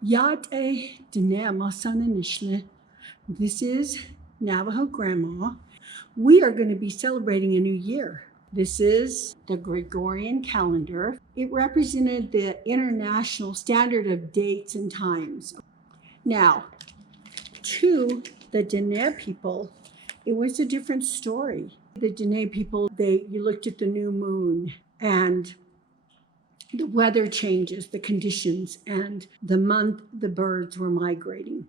Yate Diné Masananishne. This is Navajo Grandma. We are going to be celebrating a new year. This is the Gregorian calendar. It represented the international standard of dates and times. Now, to the Diné people, it was a different story. The Diné people, you looked at the new moon and the weather changes, the conditions, and the month the birds were migrating,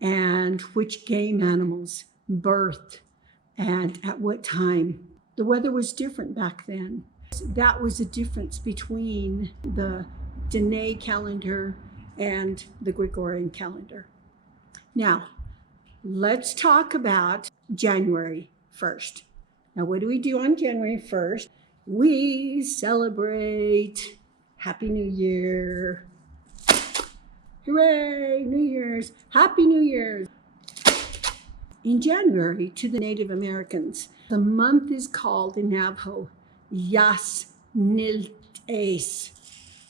and which game animals birthed, and at what time. The weather was different back then. That was the difference between the Diné calendar and the Gregorian calendar. Now, let's talk about January 1st. Now, what do we do on January 1st? We celebrate Happy New Year. Hooray, New Year's. Happy New Year's. In January, to the Native Americans, the month is called in Navajo Yasniltes.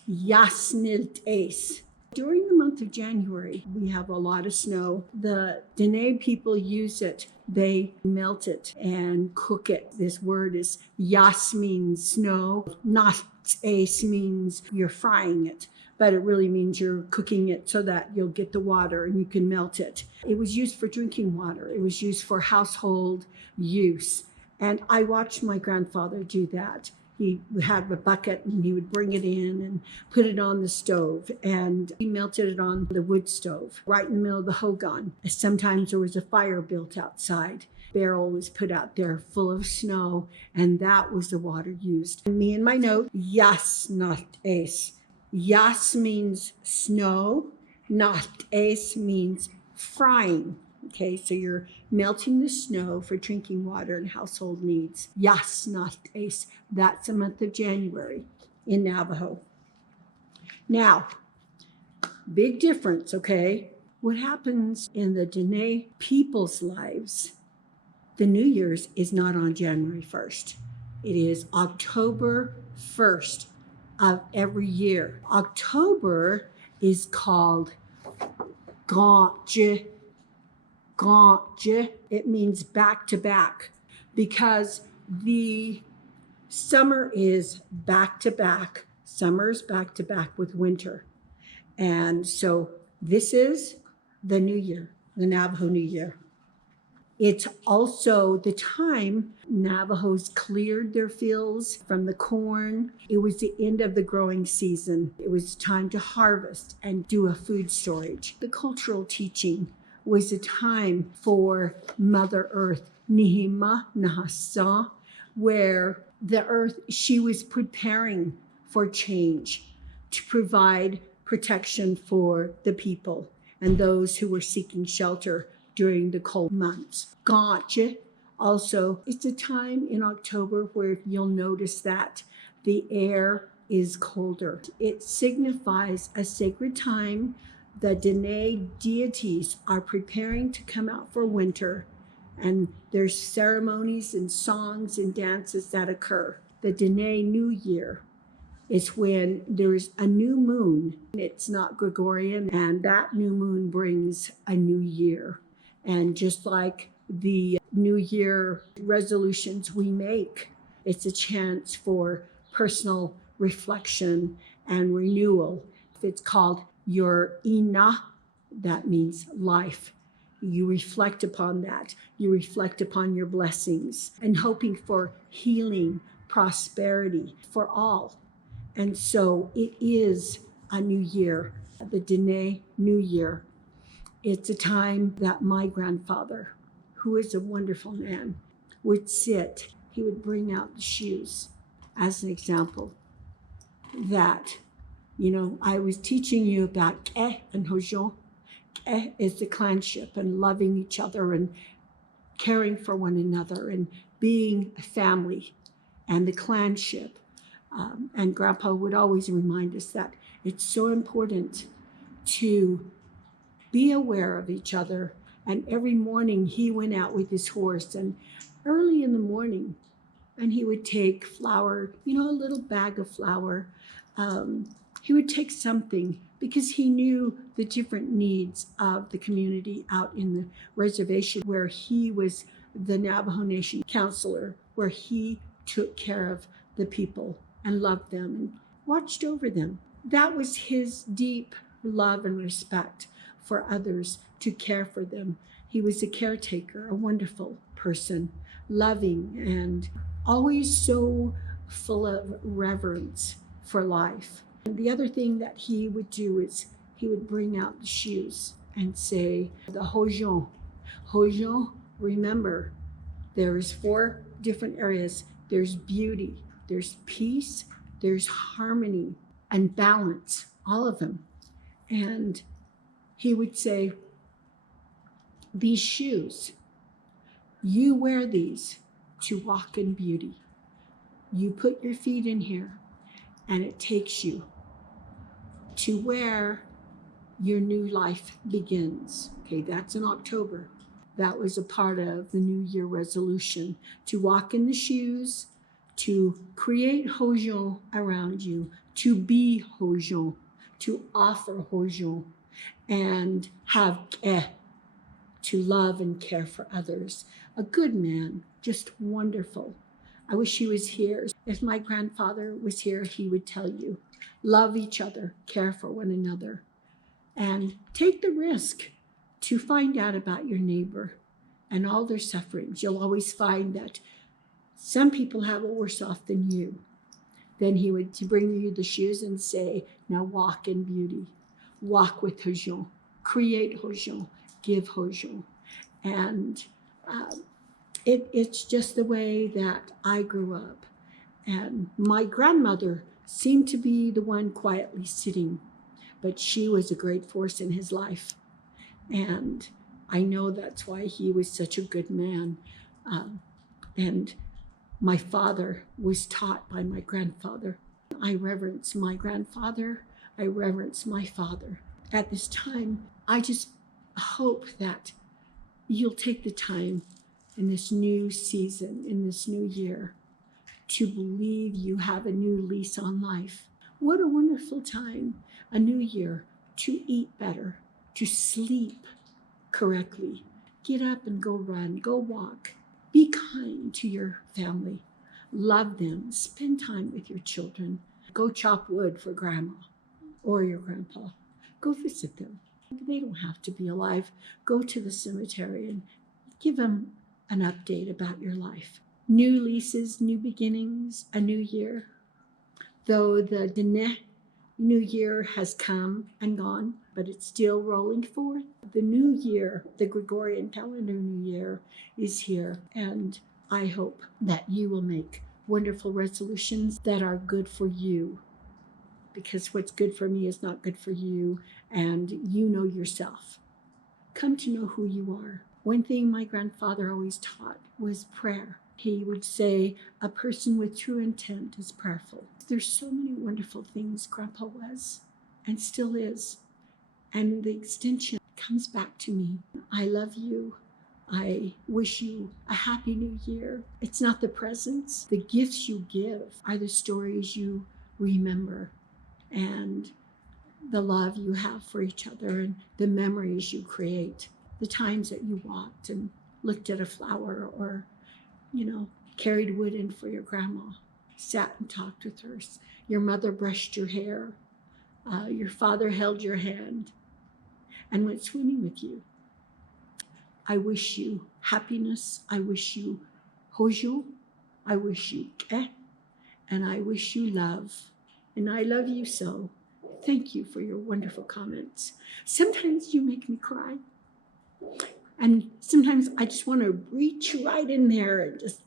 Yasniltes. During the month of January, we have a lot of snow. The Diné people use it. They melt it and cook it. This word is yas means snow. Not ace means you're frying it, but it really means you're cooking it so that you'll get the water and you can melt it. It was used for drinking water. It was used for household use. And I watched my grandfather do that. He had a bucket and he would bring it in and put it on the stove, and he melted it on the wood stove right in the middle of the hogan. Sometimes there was a fire built outside. Barrel was put out there full of snow, and that was the water used. And me and my note, yas, not ace. Yas means snow, not ace means frying. Okay, so you're melting the snow for drinking water and household needs. Yas, not ace. That's the month of January in Navajo. Now, big difference, okay? What happens in the Diné people's lives, the New Year's is not on January 1st. It is October 1st of every year. October is called Gantje. Gantje. It means back to back, because the summer is back to back. Summer is back to back with winter. And so this is the New Year, the Navajo New Year. It's also the time Navajos cleared their fields from the corn. It was the end of the growing season. It was time to harvest and do a food storage. The cultural teaching was a time for Mother Earth, Nihima Nahasa, where the earth, she was preparing for change to provide protection for the people and those who were seeking shelter during the cold months. Gantje also, it's a time in October where you'll notice that the air is colder. It signifies a sacred time. The Diné deities are preparing to come out for winter, and there's ceremonies and songs and dances that occur. The Diné New Year is when there's a new moon. It's not Gregorian, and that new moon brings a new year. And just like the New Year resolutions we make, it's a chance for personal reflection and renewal. It's called your ina, that means life. You reflect upon that. You reflect upon your blessings and hoping for healing, prosperity for all. And so it is a new year, the Diné New Year. It's a time that my grandfather, who is a wonderful man, would sit. He would bring out the shoes as an example that, I was teaching you about Ke and Hojo. Ke is the clanship and loving each other and caring for one another and being a family, and the clanship. And Grandpa would always remind us that it's so important to be aware of each other. And every morning he went out with his horse, and early in the morning, and he would take flour, a little bag of flour. He would take something because he knew the different needs of the community out in the reservation where he was the Navajo Nation counselor, where he took care of the people and loved them and watched over them. That was his deep love and respect for others, to care for them. He was a caretaker, a wonderful person, loving and always so full of reverence for life. And the other thing that he would do is he would bring out the shoes and say, the Hojon. Hojon, remember, there's 4 different areas. There's beauty, there's peace, there's harmony and balance, all of them. And he would say, these shoes, you wear these to walk in beauty. You put your feet in here and it takes you to where your new life begins. Okay, that's in October. That was a part of the New Year resolution, to walk in the shoes, to create Hojon around you, to be Hojon, to offer Hojon, and have to love and care for others. A good man, just wonderful. I wish he was here. If my grandfather was here, he would tell you, love each other, care for one another, and take the risk to find out about your neighbor and all their sufferings. You'll always find that some people have it worse off than you. Then he would bring you the shoes and say, now walk in beauty, walk with Hojon, create Hojon, give Hojon. And it's just the way that I grew up. And my grandmother seemed to be the one quietly sitting, but she was a great force in his life. And I know that's why he was such a good man. And my father was taught by my grandfather. I reverence my grandfather. I reverence my father. At this time, I just hope that you'll take the time in this new season, in this new year, to believe you have a new lease on life. What a wonderful time, a new year, to eat better, to sleep correctly, get up and go run, go walk, be kind to your family, love them, spend time with your children, go chop wood for grandma or your grandpa, go visit them. They don't have to be alive. Go to the cemetery and give them an update about your life. New leases, new beginnings, a new year. Though the Diné New Year has come and gone, but it's still rolling forth. The new year, the Gregorian Calendar New Year, is here. And I hope that you will make wonderful resolutions that are good for you. Because what's good for me is not good for you, and you know yourself. Come to know who you are. One thing my grandfather always taught was prayer. He would say, a person with true intent is prayerful. There's so many wonderful things Grandpa was and still is. And the extension comes back to me. I love you. I wish you a happy new year. It's not the presents. The gifts you give are the stories you remember, and the love you have for each other, and the memories you create, the times that you walked and looked at a flower, or, carried wood in for your grandma, sat and talked with her. Your mother brushed your hair. Your father held your hand and went swimming with you. I wish you happiness. I wish you Hojo. I wish you Ke. And I wish you love. And I love you so. Thank you for your wonderful comments. Sometimes you make me cry. And sometimes I just want to reach right in there and just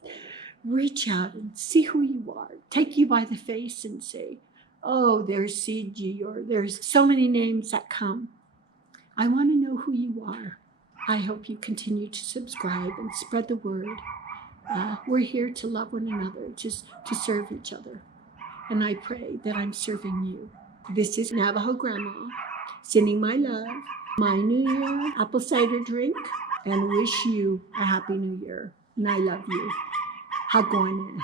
reach out and see who you are. Take you by the face and say, oh, there's CG, or there's so many names that come. I want to know who you are. I hope you continue to subscribe and spread the word. We're here to love one another, just to serve each other. And I pray that I'm serving you. This is Navajo Grandma, sending my love, my New Year apple cider drink, and wish you a happy New Year. And I love you. Hagone.